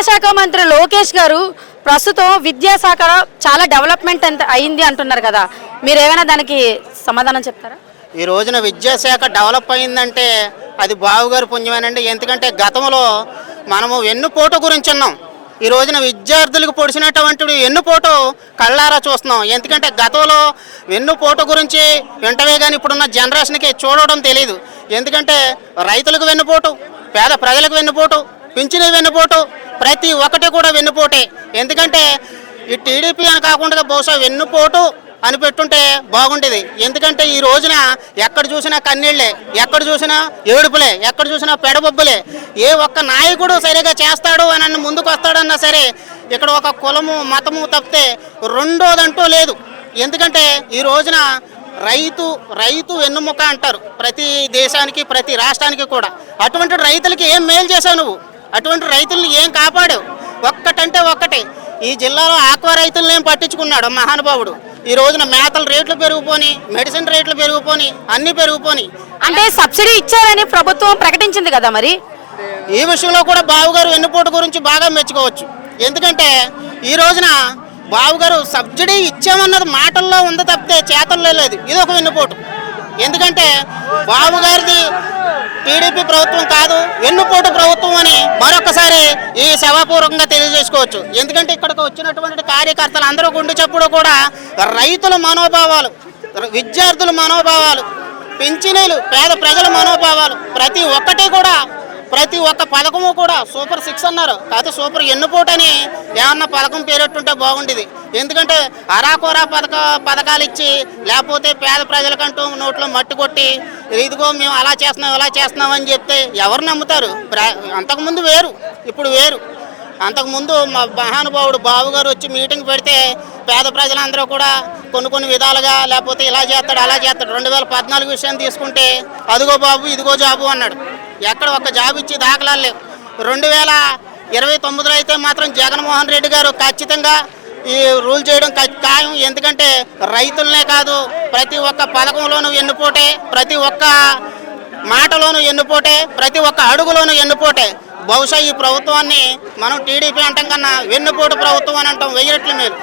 విద్యాశాఖ మంత్రి లోకేష్ గారు ప్రస్తుతం విద్యాశాఖ చాలా డెవలప్మెంట్ అయింది అంటున్నారు కదా, మీరు ఏమైనా దానికి సమాధానం చెప్తారా? ఈ రోజున విద్యాశాఖ డెవలప్ అయిందంటే అది బావుగారి పుణ్యమేనండి. ఎందుకంటే గతంలో మనము వెన్నుపోటు గురించి ఉన్నాం. ఈ రోజున విద్యార్థులకు పొడిచినటువంటి వెన్నుపోటు కళ్ళారా చూస్తున్నాం. ఎందుకంటే గతంలో వెన్నుపోటు గురించి వెంటనే కానీ ఇప్పుడున్న జనరేషన్కి చూడడం తెలియదు. ఎందుకంటే రైతులకు వెన్నుపోటు, పేద ప్రజలకు వెన్నుపోటు, పింఛను వెన్నుపోటు, ప్రతి ఒక్కటి కూడా వెన్నుపోటే. ఎందుకంటే ఈ టీడీపీ అని కాకుండా బహుశా వెన్నుపోటు అని పెట్టుంటే బాగుండేది. ఎందుకంటే ఈ రోజున ఎక్కడ చూసినా కన్నీళ్లే, ఎక్కడ చూసినా ఏడుపులే, ఎక్కడ చూసినా పెడబొబ్బులే. ఏ ఒక్క నాయకుడు సరిగా చేస్తాడు అని ముందుకు వస్తాడన్నా సరే ఇక్కడ ఒక కులము మతము తప్పితే రెండోదంటూ లేదు. ఎందుకంటే ఈ రోజున రైతు వెన్నుముక అంటారు ప్రతి దేశానికి, ప్రతి రాష్ట్రానికి కూడా. అటువంటి రైతులకి ఏం మేలు చేసావు నువ్వు? అటువంటి రైతుల్ని ఏం కాపాడావు? ఒక్కటంటే ఒక్కటే, ఈ జిల్లాలో ఆక్వా రైతులను ఏం పట్టించుకున్నాడు మహానుభావుడు. ఈ రోజున మేతల రేట్లు పెరిగిపోని, మెడిసిన్ రేట్లు పెరిగిపోని, అన్నీ పెరిగిపోని. అంటే సబ్సిడీ ఇచ్చారని ప్రభుత్వం ప్రకటించింది కదా, మరి ఈ విషయంలో కూడా బావుగారు వెన్నుపోటు గురించి బాగా మెచ్చుకోవచ్చు. ఎందుకంటే ఈ రోజున బావుగారు సబ్సిడీ ఇచ్చామన్నది మాటల్లో ఉంది తప్పితే చేతల్లో లేదు. ఇది ఒక వెన్నుపోటు. ఎందుకంటే బావుగారిది టీడీపీ ప్రభుత్వం కాదు, వెన్నుపోటు ప్రభుత్వం అని మరొకసారి ఈ సభాపూర్వకంగా తెలియజేసుకోవచ్చు. ఎందుకంటే ఇక్కడికి వచ్చినటువంటి కార్యకర్తలు అందరూ గుండె చప్పుడు కూడా రైతుల మనోభావాలు, విద్యార్థుల మనోభావాలు, పింఛనీలు, పేద ప్రజల మనోభావాలు, ప్రతి ఒక్క పథకము కూడా సూపర్ 6 అన్నారు. కాకపోతే సూపర్ ఎన్నుపోటు అని ఏమన్నా పథకం పేరెట్టుంటే బాగుండేది. ఎందుకంటే అరాకొరా పథకాలు ఇచ్చి లేకపోతే పేద ప్రజలకంటూ నోట్లో మట్టి కొట్టి ఇదిగో మేము అలా చేస్తున్నాం ఇలా చేస్తున్నాం అని చెప్తే ఎవరు నమ్ముతారు? అంతకుముందు వేరు, ఇప్పుడు వేరు. అంతకుముందు మా మహానుభావుడు బావుగారు వచ్చి మీటింగ్ పెడితే పేద ప్రజలందరూ కూడా కొన్ని విధాలుగా లేకపోతే ఇలా చేస్తాడు అలా చేస్తాడు. 2014 విషయాన్ని తీసుకుంటే అదిగో బాబు ఇదిగో జాబు అన్నాడు. ఎక్కడ ఒక్క జాబ్ ఇచ్చి దాఖలాలు లేవు. 2029లో అయితే మాత్రం జగన్మోహన్ రెడ్డి గారు ఖచ్చితంగా ఈ రూల్ చేయడం ఖాయం. ఎందుకంటే రైతులనే కాదు, ప్రతి ఒక్క పథకంలోనూ ఎన్నుపోటే, ప్రతి ఒక్క మాటలోనూ ఎన్నుపోటే, ప్రతి ఒక్క అడుగులోనూ ఎన్నుపోటే. బహుశా ఈ ప్రభుత్వాన్ని మనం టీడీపీ అంటాం కన్నా వెన్నుపోటు ప్రభుత్వం అని అంటాం. 1000 రెట్లు మేలు.